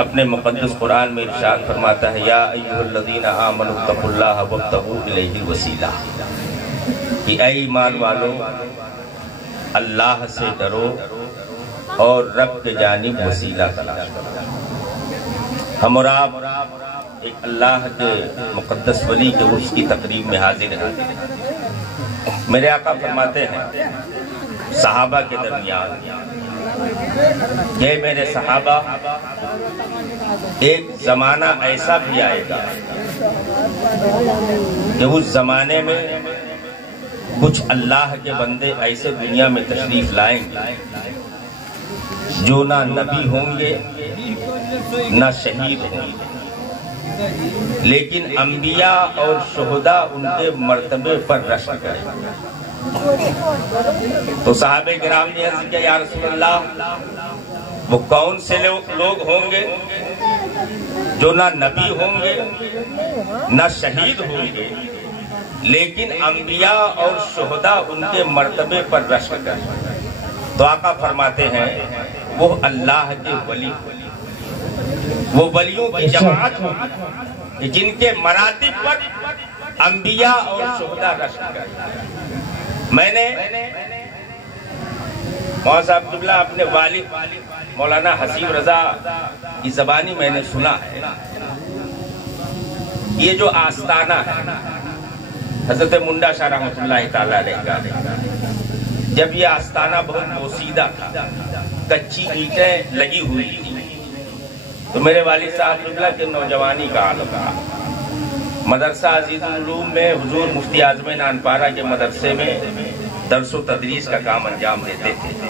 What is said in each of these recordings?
اپنے مقدس قرآن میں ارشاد فرماتا ہے یا ایھا الذین آمنوا اتقوا اللہ وابتغوا الیہ الوسیلہ کہ اے ایمان والو اللہ سے ڈرو اور رب کے جانب وسیلہ تلاش کرو۔ ہم اور آپ ایک اللہ کے مقدس ولی کے عرس کی تقریب میں حاضر ہیں۔ میرے آقا فرماتے ہیں صحابہ کے درمیان کہ میرے صحابہ ایک زمانہ ایسا بھی آئے گا کہ اس زمانے میں کچھ اللہ کے بندے ایسے دنیا میں تشریف لائیں گے جو نہ نبی ہوں گے نہ شہید ہوں گے، لیکن انبیاء اور شہداء ان کے مرتبے پر رشک کریں گے۔ تو صحابہ کرام نے عرض کیا یا رسول اللہ وہ کون سے لوگ ہوں گے جو نہ نبی ہوں گے نہ شہید ہوں گے لیکن انبیاء اور شہداء ان کے مرتبے پر رشک کریں گے؟ تو آقا فرماتے ہیں وہ اللہ کے ولی، وہ ولیوں کی جماعت ہوگی جن کے مراتب پر انبیاء اور شہداء رشک کریں۔ میں نے مولانا صاحب قبلہ اپنے والد مولانا حسیب رضا کی زبانی میں نے سنا ہے، یہ جو آستانہ ہے حضرت منڈا شاہ رحمۃ اللہ تعالی علیہ کا، جب یہ آستانہ بہت بوسیدہ تھا، کچی اینٹیں لگی ہوئی تھی، تو میرے والد صاحب قبلہ کے نوجوانی کا عالم تھا۔ مدرسہ عزیز العلوم میں حضور مفتی اعظم نانپارہ کے مدرسے میں درس و تدریس کا کام انجام دیتے تھے۔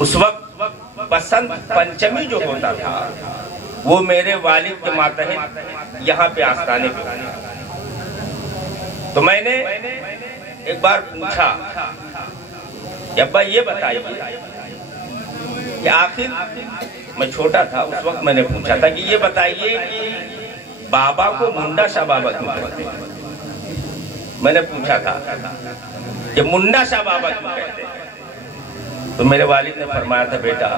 اس وقت بسنت پنچمی جو ہوتا تھا وہ میرے والد کے ماتحت یہاں پہ آستانے پہ ہوتا تھا۔ تو میں نے ایک بار پوچھا کہ ابا یہ بتائیے کہ آخر میں چھوٹا تھا اس وقت میں نے پوچھا تھا کہ یہ بتائیے کہ بابا کو منڈا شاہ بابا کیوں کہتے ہیں؟ میں نے پوچھا تھا کہ منڈا شاہ بابا کیوں کہتے ہیں؟ تو میرے والد نے فرمایا تھا بیٹا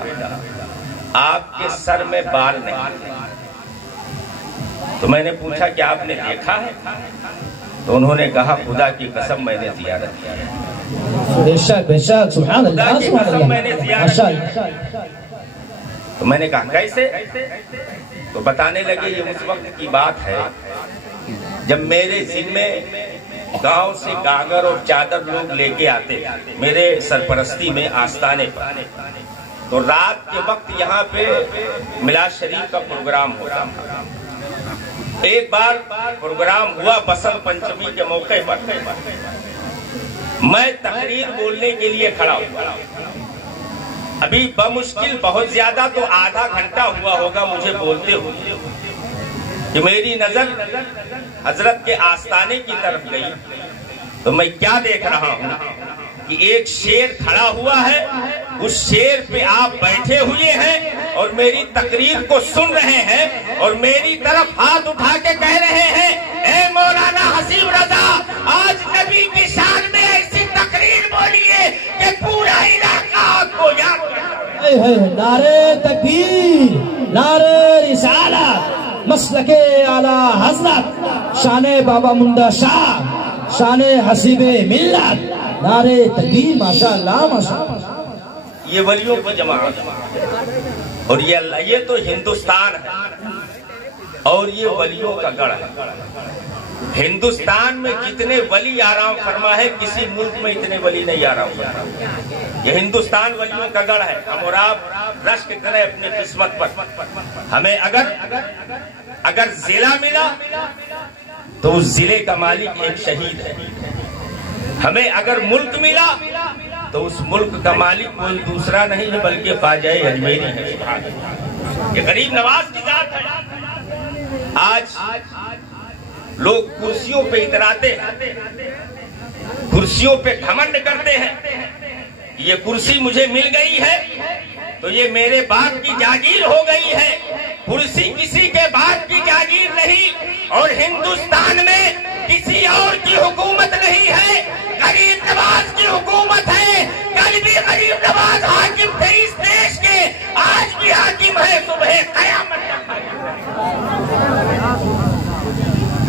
آپ کے سر میں بال نہیں۔ تو میں نے پوچھا کہ آپ نے دیکھا ہے؟ تو انہوں نے کہا خدا کی قسم میں نے زیارت کی ہے۔ بے شک بے شک سبحان اللہ سبحان اللہ میں نے زیارت کی ہے۔ تو میں نے کہا کیسے؟ تو بتانے لگے یہ اس وقت کی بات ہے جب میرے ذمے گاؤں سے گاگر اور چادر لوگ لے کے آتے میرے سرپرستی میں آستانے پر، تو رات کے وقت یہاں پہ میلاد شریف کا پروگرام ہوتا تھا۔ ایک بار پروگرام ہوا بسنت پنچمی کے موقع پر، میں تقریر بولنے کے لیے کھڑا ہوا، ابھی بمشکل بہت زیادہ تو آدھا گھنٹہ ہوا ہوگا مجھے بولتے ہوئے کہ میری نظر حضرت کے آستانے کی طرف گئی، تو میں کیا دیکھ رہا ہوں کہ ایک شیر کھڑا ہوا ہے، اس شیر پہ آپ بیٹھے ہوئے ہیں اور میری تقریر کو سن رہے ہیں اور میری طرف ہاتھ اٹھا کے کہہ رہے ہیں اے مولانا حسیب رضا آج نبی کی شان میں ایسی تقریر بولیے کہ پورا علاقہ آپ کو یاد کرے۔ نعرہ تکبیر، نعرہ رسالت، مسلک اعلی حضرت، شان بابا منڈا شاہ، شان حسیب ملت، نعرہ تکبیر، ماشاءاللہ ماشاءاللہ۔ یہ ولیوں کی جماعت اور یہ تو ہندوستان ہے اور یہ ولیوں کا گڑھ ہے۔ ہندوستان میں جتنے ولی آرام فرما ہے کسی ملک میں اتنے ولی نہیں آرام فرما۔ یہ ہندوستان ولیوں کا گڑھ ہے۔ ہم اور آپ رشک کریں اپنی قسمت پر۔ ہمیں اگر ضلع ملا تو اس ضلع کا مالک ایک شہید ہے، ہمیں اگر ملک ملا تو اس ملک کا مالک کوئی دوسرا نہیں ہے بلکہ خواجہ اجمیری ہے۔ یہ غریب نواز کی ذات ہے۔ آج لوگ کرسیوں پہ اتراتے ہیں، کرسیوں پہ گھمنڈ کرتے ہیں، یہ کرسی مجھے مل گئی ہے تو یہ میرے باپ کی جاگیر ہو گئی ہے۔ کرسی کسی کے باپ کی جاگیر نہیں اور ہندوستان میں کسی اور کی حکومت نہیں ہے، غریب نواز کی حکومت ہے۔ کل بھی غریب نواز حاکم تھے اس دیش کے، آج بھی حاکم ہے، صبح قیامت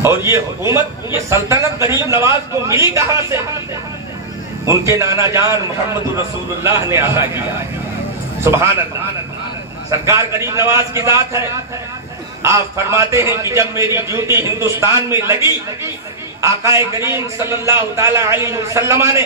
اور یہ حکومت، یہ سلطنت غریب نواز کو ملی کہاں سے؟ ان کے نانا جان محمد رسول اللہ نے عطا کیا۔ سبحان اللہ، سرکار غریب نواز کی ذات ہے۔ آپ فرماتے ہیں کہ جب میری ڈیوٹی ہندوستان میں لگی، آقا کریم صلی اللہ تعالی علیہ وسلم نے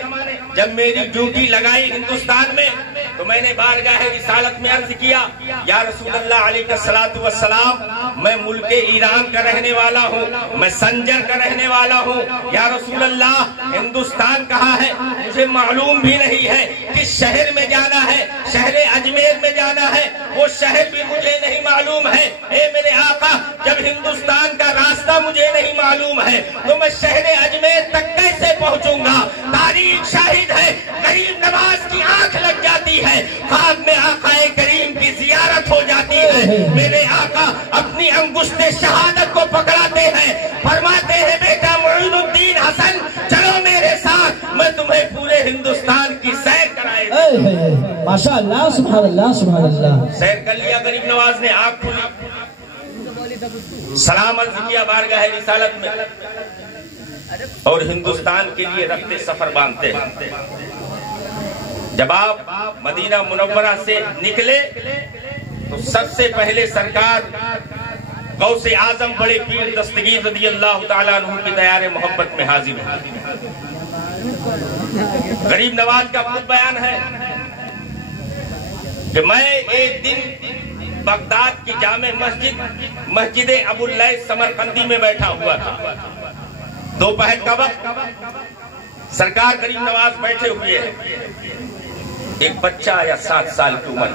جب میری ڈیوٹی لگائی ہندوستان میں، تو میں نے بارگاہ رسالت میں عرض کیا، یا رسول اللہ علیہ الصلوۃ والسلام، میں ملک ایران کا رہنے والا ہوں، میں سنجر کا رہنے والا ہوں، یا رسول اللہ ہندوستان کہاں ہے مجھے معلوم بھی نہیں ہے، کس شہر میں جانا ہے، شہر اجمیر میں جانا ہے، وہ شہر بھی مجھے نہیں معلوم ہے۔ اے میرے آقا، جب ہندوستان کا راستہ مجھے نہیں معلوم ہے تو میں شہر اجمیر تک کیسے پہنچوں گا؟ تاریخ شاہد ہے، غریب نواز کی آنکھ لگ جاتی ہے، خواب میں آقا کریم کی زیارت ہو جاتی ہے۔ میرے آقا اپنی انگشت شہادت کو پکڑاتے ہیں، فرماتے ہیں بیٹا معین الدین حسن چلو میرے ساتھ، میں تمہیں پورے ہندوستان کی سیر کرائے دوں۔ ماشاء اللہ، سبحان اللہ، سبحان اللہ۔ سیر کر لیا غریب نواز نے، آنکھ کھلی، سلام عرض کیا بارگاہ رسالت میں، اور ہندوستان کے لیے رخت سفر باندھتے ہیں۔ جب آپ مدینہ منورہ سے نکلے تو سب سے پہلے سرکار غوث اعظم بڑے پیر دستگیر رضی اللہ تعالیٰ عنہ کی دیار محبت میں حاضر ہوئے۔ غریب نواز کا خود بیان ہے کہ میں ایک دن بغداد کی جامع مسجد ابو اللیث سمرقندی میں بیٹھا ہوا تھا، دوپہر کا وقت، سرکار غریب نواز بیٹھے ہوئے ہیں، ایک بچہ آیا 7 سال کی عمر،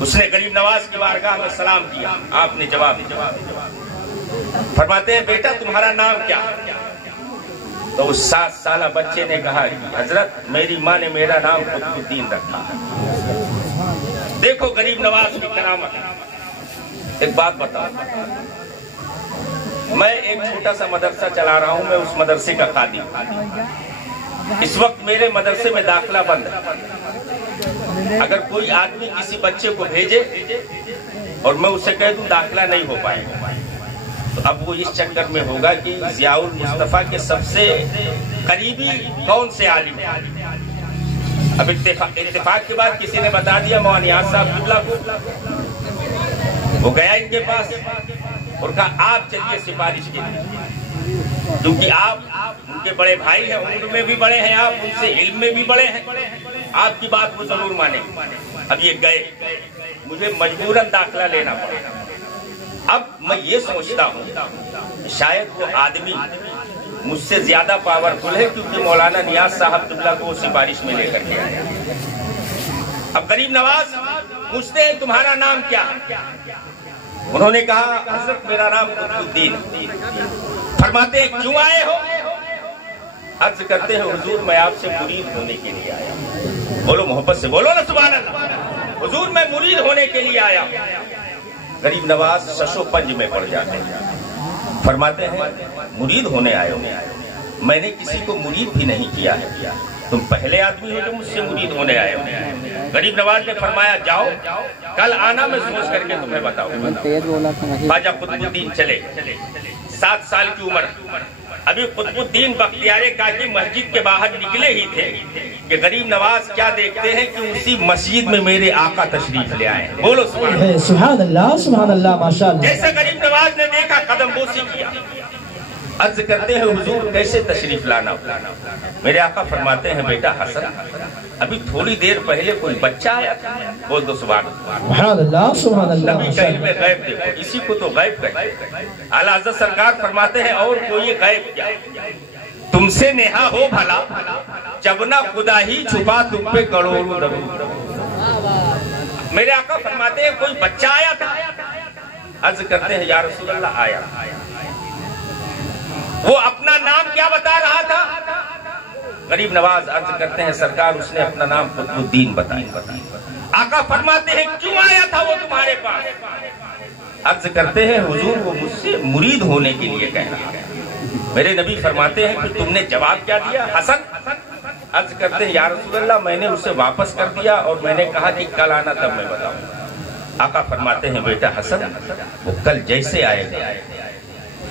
اس نے غریب نواز کی بارگاہ میں سلام کیا، آپ نے جواب دیا، فرماتے ہیں بیٹا تمہارا نام کیا؟ تو اس 7 سالہ بچے نے کہا حضرت میری ماں نے میرا نام قطب الدین رکھا۔ دیکھو غریب نواز کی کرامت۔ ایک بات بتاؤ، میں ایک چھوٹا سا مدرسہ چلا رہا ہوں، میں اس مدرسے کا خادم ہوں، اس وقت میرے مدرسے میں داخلہ بند ہے۔ اگر کوئی آدمی کسی بچے کو بھیجے اور میں اسے کہہ دوں داخلہ نہیں ہو پائے گا، تو اب وہ اس چکر میں ہوگا کہ ضیاء المصطفیٰ کے سب سے قریبی کون سے عالم ہیں۔ اب اتفاق کے بعد کسی نے بتا دیا مولانا نیاز صاحب قبلہ کو، وہ گیا ان کے پاس اور کہا آپ چلیے سفارش کے لیے، کیونکہ آپ ان کے بڑے بھائی ہیں، عمر میں بھی بڑے ہیں، آپ ان سے علم میں بھی بڑے ہیں، آپ کی بات وہ ضرور مانیں۔ اب یہ گئے، مجھے مجبوراً داخلہ لینا پڑا۔ اب میں یہ سوچتا ہوں شاید وہ آدمی مجھ سے زیادہ پاورفل ہے، کیونکہ مولانا نیاز صاحب قبلہ کو سفارش میں لے کر کے آیا۔ اب غریب نواز پوچھتے ہیں تمہارا نام کیا؟ انہوں نے کہا حضرت میرا نام قطب الدین۔ فرماتے ہیں کیوں آئے ہو؟ عرض کرتے ہیں حضور میں آپ سے مرید ہونے کے لیے آیا ہوں۔ بولو محبت سے بولو نا سبحان اللہ، حضور میں مرید ہونے کے لیے آیا۔ غریب نواز شش و پنج میں پڑ جاتے ہیں، فرماتے ہیں مرید ہونے آئے ہو؟ میں نے کسی کو مرید بھی نہیں کیا ہے، تم پہلے آدمی ہو جو مجھ سے مرید ہونے آئے ہو۔ غریب نواز نے فرمایا جاؤ کل آنا، میں سوچ کر کے تمہیں بتاؤں گا۔ خواجہ قطب الدین چلے، 7 سال کی عمر، ابھی قطب الدین بختیار کاکی مسجد کے باہر نکلے ہی تھے کہ غریب نواز کیا دیکھتے ہیں کہ اسی مسجد میں میرے آقا تشریف لے آئے ہیں۔ بولو سبحان اللہ، سبحان اللہ، ماشاءاللہ۔ جیسے غریب نواز نے دیکھا قدم بوسی کیا، عرض کرتے ہیں حضور کیسے تشریف لانا؟ میرے آقا فرماتے ہیں بیٹا حسن ابھی تھوڑی دیر پہلے کوئی بچہ آیا تھا، بول دو سبحان اللہ، سبحان اللہ۔ نبی کا علم غیب دیکھو، اسی کو تو غیب کہتے ہیں۔ اعلیٰ حضرت سرکار فرماتے ہیں اور کوئی غیب کیا، تم سے نیہا ہو بھلا جب نہ خدا ہی چھپا تم پہ کروڑوں درود۔ میرے آقا فرماتے ہیں کوئی بچہ آیا تھا، عرض کرتے ہیں یا رسول اللہ آیا، وہ اپنا نام کیا بتا رہا تھا؟ غریب نواز عرض کرتے ہیں سرکار اس نے اپنا نام قطب الدین بتایا۔ آقا فرماتے ہیں کیوں آیا تھا وہ تمہارے پاس؟ عرض کرتے ہیں حضور وہ مجھ سے مرید ہونے کے لیے کہہ رہا ہے۔ میرے نبی فرماتے ہیں کہ تم نے جواب کیا دیا حسن؟ عرض کرتے ہیں یا رسول اللہ میں نے اسے واپس کر دیا اور میں نے کہا کہ کل آنا تب میں بتاؤں۔ آقا فرماتے ہیں بیٹا حسن وہ کل جیسے آئے گا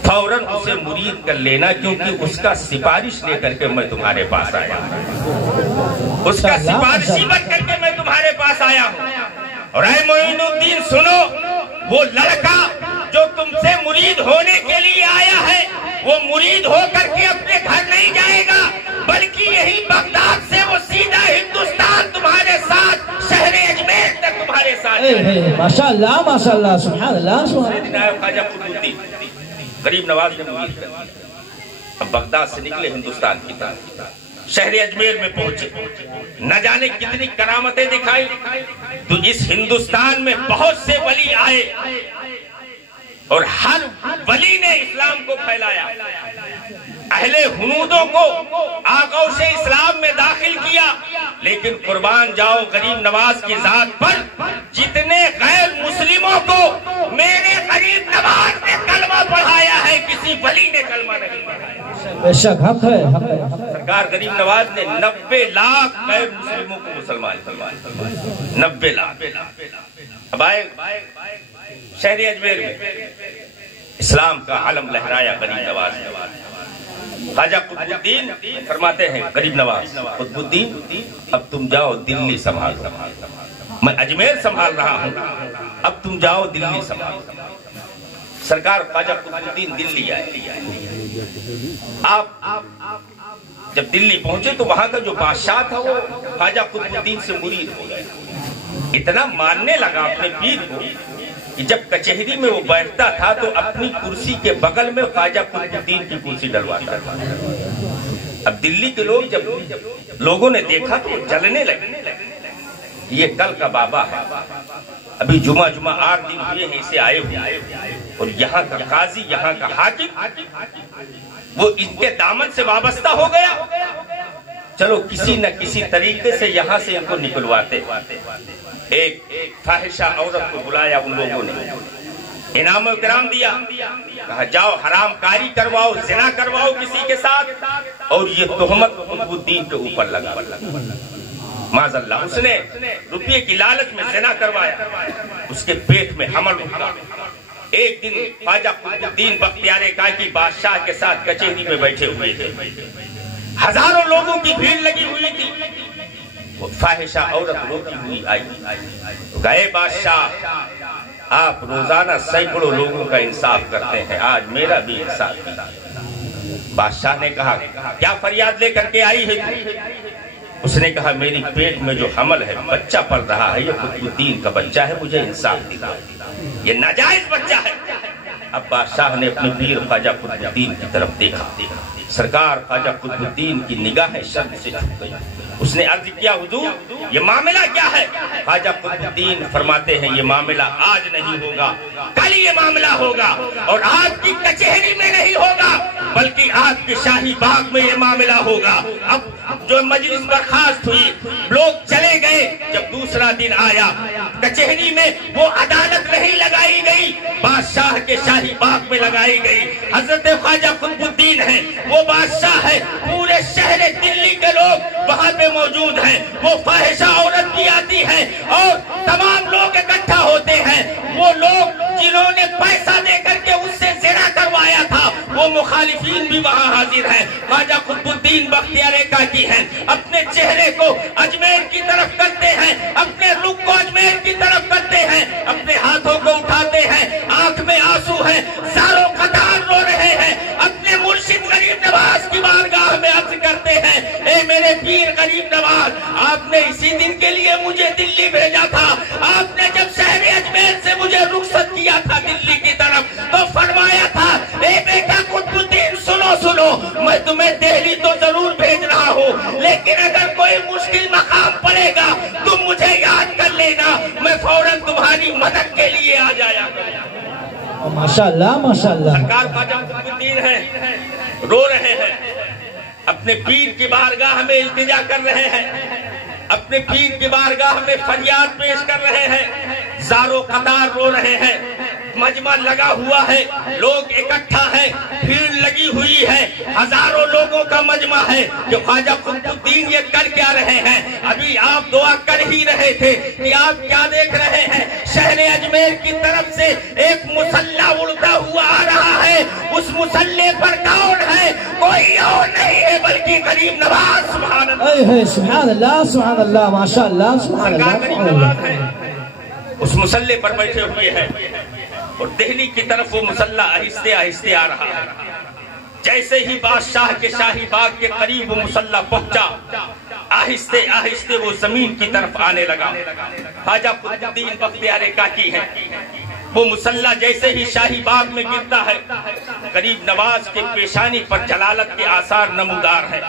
فوراً اسے مرید کر لینا، کیونکہ اس کا سفارش لے کر کے میں تمہارے پاس آیا ہوں، اس کا سفارشی بن کر کے میں تمہارے پاس آیا ہوں۔ اور اے معین الدین سنو، وہ لڑکا جو تم سے مرید ہونے کے لیے آیا ہے، وہ مرید ہو کر کے اپنے گھر نہیں جائے گا، بلکہ یہی بغداد سے وہ سیدھا ہندوستان تمہارے ساتھ، شہر اجمیر تک تمہارے ساتھ جائے گا۔ ماشاءاللہ ماشاءاللہ، سبحان اللہ سبحان اللہ۔ نائب خواجہ قطب الدین غریب نواز نے مرید کر دیا، اب بغداد سے نکلے ہندوستان کی طرف، شہر اجمیر میں پہنچے، نہ جانے کتنی کرامتیں دکھائی۔ تو اس ہندوستان میں بہت سے ولی آئے اور ہر ولی نے اسلام کو پھیلایا، اہل ہنودوں کو آغوش اسلام میں داخل کیا، لیکن قربان جاؤ غریب نواز کی ذات پر، جتنے غیر مسلموں کو میرے غریب نواز نے کلمہ پڑھایا ہے، کسی ولی نے کلمہ نہیں پڑھایا۔ بے شک حق ہے، حق ہے۔ سرکار غریب نواز نے 90 لاکھ غیر مسلموں کو مسلمان 90 لاکھ۔ اب آئے شہر اجمیر میں اسلام کا علم لہرایا غریب نواز نے۔ خواجہ قطب الدین فرماتے ہیں غریب نواز، قطب الدین اب تم جاؤ دلی سنبھالو، میں اجمیر سنبھال رہا ہوں، اب تم جاؤ دلی سنبھالو۔ سرکار خواجہ قطب الدین دلی آئے۔ آپ جب دلی پہنچے تو وہاں کا جو بادشاہ تھا وہ خواجہ قطب الدین سے مرید ہو گیا، اتنا ماننے لگا اپنے پیر کو کہ جب کچہری میں وہ بیٹھتا تھا تو اپنی کرسی کے بغل میں خواجہ قطب الدین کی کرسی ڈلواتا تھا۔ اب دلی کے لوگ جب لوگوں نے دیکھا تو جلنے لگے، یہ کل کا بابا ہے، ابھی جمعہ 8 دن ہوئے ہیں اسے آئے ہوئے، اور یہاں کا قاضی، یہاں کا حاکم وہ اس کے دامن سے وابستہ ہو گیا، چلو کسی نہ کسی طریقے سے یہاں سے ان کو نکلواتے۔ ایک فاحشہ عورت کو بلایا ان لوگوں نے، انعام و اکرام دیا، کہا جاؤ حرام کاری کرواؤ، زنا کرواؤ کسی کے ساتھ، اور یہ تہمت قطب الدین کے اوپر لگا۔ معاذ اللہ، اس نے روپے کی لالچ میں زنا کروایا، اس کے پیٹ میں حمل اٹھا۔ ایک دن خواجہ قطب الدین بختیار کاکی بادشاہ کے ساتھ کچہری میں بیٹھے ہوئے تھے، ہزاروں لوگوں کی بھیڑ لگی ہوئی تھی، وہ فاحشہ عورت روتی ہوئی آئی، گئے بادشاہ آپ روزانہ سینکڑوں لوگوں کا انصاف کرتے ہیں، آج میرا بھی انصاف کیجیے۔ بادشاہ نے کہا کیا فریاد لے کر کے آئی ہے؟ اس نے کہا میری پیٹ میں جو حمل ہے، بچہ پل رہا ہے، یہ قطب الدین کا بچہ ہے، مجھے انصاف دلا، یہ ناجائز بچہ ہے۔ اب بادشاہ نے اپنے پیر خواجہ قطب الدین کی طرف دیکھا، سرکار خواجہ قطب الدین کی نگاہیں شرم سے چھپ گئی۔ اس نے عرض کیا حضور یہ معاملہ کیا ہے؟ خواجہ قطب الدین فرماتے ہیں یہ معاملہ آج نہیں ہوگا، کل یہ معاملہ ہوگا، اور آج کی کچہری میں نہیں ہوگا بلکہ آج کے شاہی باغ میں یہ معاملہ ہوگا۔ اب جو مجلس برخاست ہوئی، لوگ چلے گئے، جب دوسرا دن آیا کچہری میں وہ عدالت نہیں لگائی گئی، بادشاہ کے شاہی باغ میں لگائی گئی۔ حضرت خواجہ قطب الدین ہے، وہ بادشاہ ہے، پورے شہر دلی کے لوگ وہاں پہ موجود ہیں، وہ فاحشہ عورت کی آتی ہے اور تمام لوگ اکٹھا ہوتے ہیں، وہ لوگ جنہوں نے پیسہ دے کر کے اس سے زنا کروایا تھا وہ مخالفین بھی وہاں حاضر ہیں۔ خواجہ قطب الدین بختیار کاکی ہیں، اپنے چہرے کو اجمیر کی طرف کرتے ہیں، اپنے رخ کو اجمیر کی طرف کرتے ہیں، اپنے ہاتھوں کو اٹھاتے ہیں، آنکھ میں آنسو ہیں، زاروں قطار رو رہے ہیں، اپنے مرشد غریب نواز کی بارگاہ میں عرض کرتے ہیں اے میرے پیر غریب نواز، آپ نے اسی دن کے لیے مجھے دلی بھیجا تھا، آپ نے جب شہر اجمیر سے مجھے رخصت کیا تھا دلی کی طرف تو فرمایا تھا اے بیٹا قطب الدین سنو، میں تمہیں دہلی تو ضرور بھیج رہا ہوں، لیکن اگر کوئی مشکل مقام پڑے گا تم مجھے یاد کر لینا، میں فوراً تمہاری مدد کے لیے آ جایا کروں۔ ماشاءاللہ ماشاءاللہ۔ سرکار خواجہ قطب الدین ہیں، رو رہے ہیں، اپنے پیر کی بارگاہ میں التجا کر رہے ہیں، اپنے پیر کی بارگاہ میں فریاد پیش کر رہے ہیں، زاروں قطار رو رہے ہیں۔ مجمع لگا ہوا ہے، لوگ اکٹھا ہے، بھیڑ لگی ہوئی ہے، ہزاروں لوگوں کا مجمع ہے کہ خواجہ قطب الدین یہ کر کیا رہے ہیں؟ ابھی آپ دعا کر ہی رہے تھے کہ آپ کیا دیکھ رہے ہیں؟ شہر اجمیر کی طرف سے ایک مسلح اڑتا ہوا آ رہا ہے، اس مسلح پر کون ہے؟ کوئی اور نہیں ہے بلکہ غریب نواز۔ سبحان اللہ، سبحان اللہ، سبحان اللہ، ماشاء اللہ، سبحان اللہ، غریب نواز ہے، اس مسلح پر بیٹھے ہوئے ہیں اور دہلی کی طرف وہ مسلح آہستہ آہستہ آ رہا ہے۔ جیسے ہی بادشاہ کے شاہی باغ کے قریب وہ مسلح پہنچا، آہستہ آہستہ وہ زمین کی طرف آنے لگا۔ خواجہ قطب الدین بختیار کاکی ہے، وہ مسلح جیسے ہی شاہی باغ میں گرتا ہے، غریب نواز کے پیشانی پر جلالت کے آثار نمودار ہیں،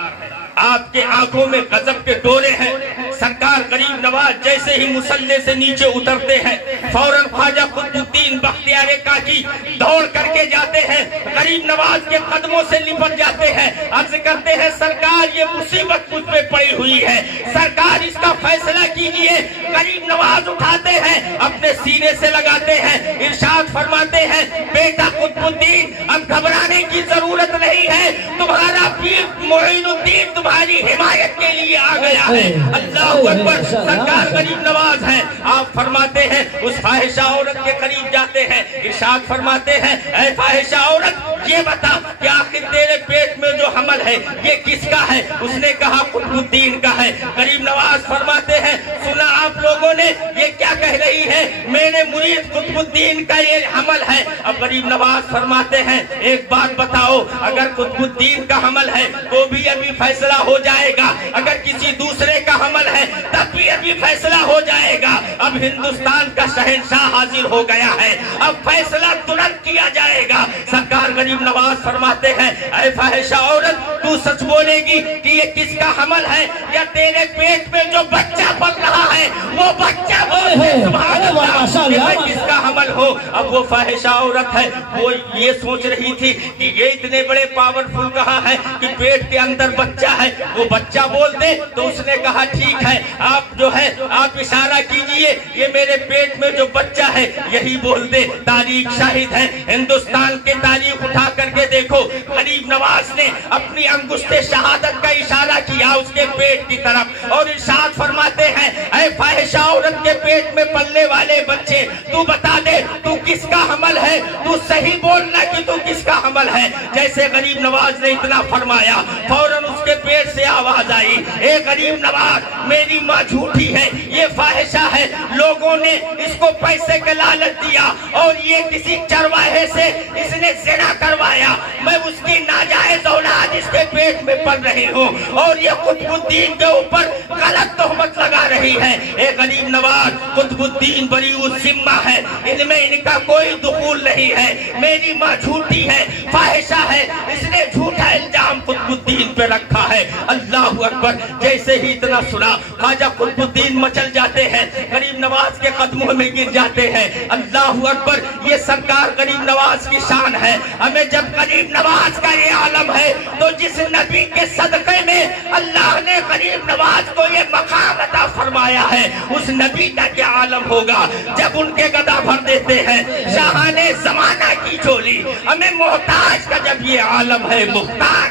آپ کے آنکھوں میں غضب کے ڈورے ہیں۔ سرکار غریب نواز جیسے ہی مسلح سے نیچے اترتے ہیں، فوراً خواجہ قطب الدین بختیار کاکی دوڑ کر کے جاتے ہیں، غریب نواز کے قدموں سے لپٹ جاتے ہیں، عرض کرتے ہیں سرکار یہ مصیبت مجھ پہ پڑی ہوئی ہے، سرکار اس کا فیصلہ کیجئے۔ غریب نواز اٹھاتے ہیں، اپنے سینے سے لگاتے ہیں، ارشاد فرماتے ہیں بیٹا قطب الدین اب گھبرانے کی ضرورت نہیں ہے، تمہارا پیر معین الدین تمہاری حمایت کے لیے آ گیا ہے۔ اللہ اکبر، سرکار غریب نواز ہیں، آپ فرماتے ہیں اس فاحشہ عورت کے قریب جاتے ہیں، ارشاد فرماتے ہیں اے فاحشہ عورت یہ بتا کہ آخر تیرے پیٹ میں جو حمل ہے یہ کس کا ہے؟ اس نے کہا قطب الدین کا ہے۔ غریب نواز فرماتے ہیں سنا آپ لوگوں نے یہ کیا کہہ رہی ہے؟ میرے مرید قطب الدین کا یہ حمل ہے۔ اب غریب نواز فرماتے ہیں ایک بات بتاؤ، اگر قطب الدین کا حمل ہے تو بھی ابھی فیصلہ ہو جائے گا، اگر کسی دوسرے کا حمل ہے تب بھی ابھی فیصلہ ہو جائے گا۔ اب ہندوستان کا شہنشاہ حاضر ہو گیا ہے، اب فیصلہ ترنت کیا جائے گا۔ سرکار غریب نواز فرماتے ہیں اے فاحشہ عورت تو سچ بولے گی کہ یہ کس کا حمل ہے یا تیرے پیٹ میں جو بچہ پل رہا ہے وہ بچہ بول ہے؟ سبحان اللہ، کس کا حمل ہو؟ اب وہ فاحشہ عورت ہے، وہ یہ سوچ رہی تھی کہ یہ اتنے بڑے پاورفل کہا ہے کہ پیٹ کے اندر بچہ ہے، وہ بچہ بول دے تو اس نے کہا ٹھیک ہے آپ جو ہے آپ اشارہ کیجئے، یہ میرے پیٹ میں جو بچہ ہے یہی بول دے۔ تاریخ شاہد ہے، ہندوستان کے تاریخ اٹھا کر کے دیکھو، غریب نواز نے اپنی انگشت شہادت کا اشارہ کیا اس کے پیٹ کی طرف اور ارشاد فرماتے ہیں اے فاحشہ عورت کے پیٹ میں پلنے والے بچے تو بتا دے تو کس کا حمل ہے، تو صحیح بولنا کہ تو کس کا حمل ہے۔ جیسے غریب نواز نے اتنا فرمایا فوراً اس کے پیٹ سے آواز آئی اے غریب نواز میری ماں جھوٹی ہے، یہ فاحشہ ہے، لوگوں نے اس کو پیسے کا لالچ دیا اور یہ کسی چرواہے سے اس نے زنا کروایا، میں اس کی ناجائز اولاد اس کے پیٹ میں پل رہی ہوں اور یہ قطب الدین کے اوپر غلط تہمت لگا رہی ہے۔ اے غریب نواز قطب الدین بری الذمہ ہے، ان میں ان کا کوئی دخول نہیں ہے، میری ماں جھوٹی ہے، فاحشہ ہے، اس نے جھوٹا الزام قطب الدین پہ رکھا ہے۔ اللہ اکبر، جیسے ہی اتنا سنا خواجہ قطب الدین مچل جاتے ہیں، غریب نواز کے قدموں میں گر جاتے ہیں۔ اللہ اکبر، یہ سرکار غریب نواز کی شان ہے۔ ہمیں جب غریب نواز کا یہ عالم ہے تو جس نبی کے صدقے میں اللہ نے غریب نواز کو یہ مقام عطا فرمایا ہے اس نبی کا کیا عالم ہوگا جب ان کے گدا بھر دیتے ہیں شاہان زمانہ کی جھولی، ہمیں محتاج کا جب یہ عالم ہے مختار۔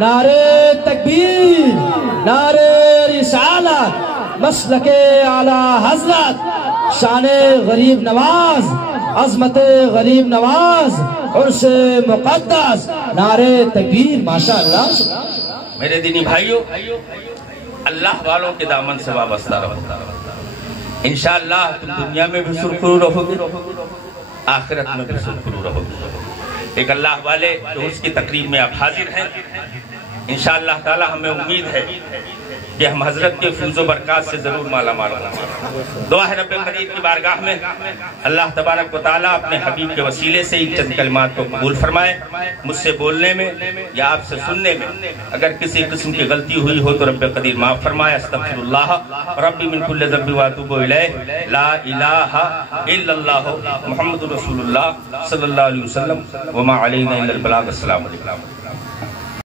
نعرے تکبیر، نعرے رسالت، مسلک اعلی حضرت، شان غریب نواز، عظمت غریب نواز، عرص مقدس، نعرے تکبیر، ماشاءاللہ۔ میرے دینی بھائیوں، اللہ والوں کے دامن سے وابستہ رہو، انشاءاللہ تم دنیا میں بھی سرخرو رہو گے، آخرت میں بھی سرخرو رہو گے۔ ایک اللہ والے جو اس کی تقریب میں آپ حاضر ہیں، انشاءاللہ تعالی ہمیں امید ہے کہ ہم حضرت کے فیض و برکات سے ضرور مالا مال ہوں گے۔ دعا ہے رب کریم کی بارگاہ میں اللہ تبارک و تعالیٰ اپنے حبیب کے وسیلے سے ان چند کلمات کو قبول فرمائے۔ مجھ سے بولنے میں یا آپ سے سننے میں اگر کسی قسم کی غلطی ہوئی ہو تو رب قدیر معاف فرمائے۔ استغفر اللہ ربی من کل ذنب واتوب الیہ، لا الہ الا اللہ محمد رسول اللہ صلی اللہ علیہ وسلم، وما علینا الا البلاغ۔ السلام علیکم۔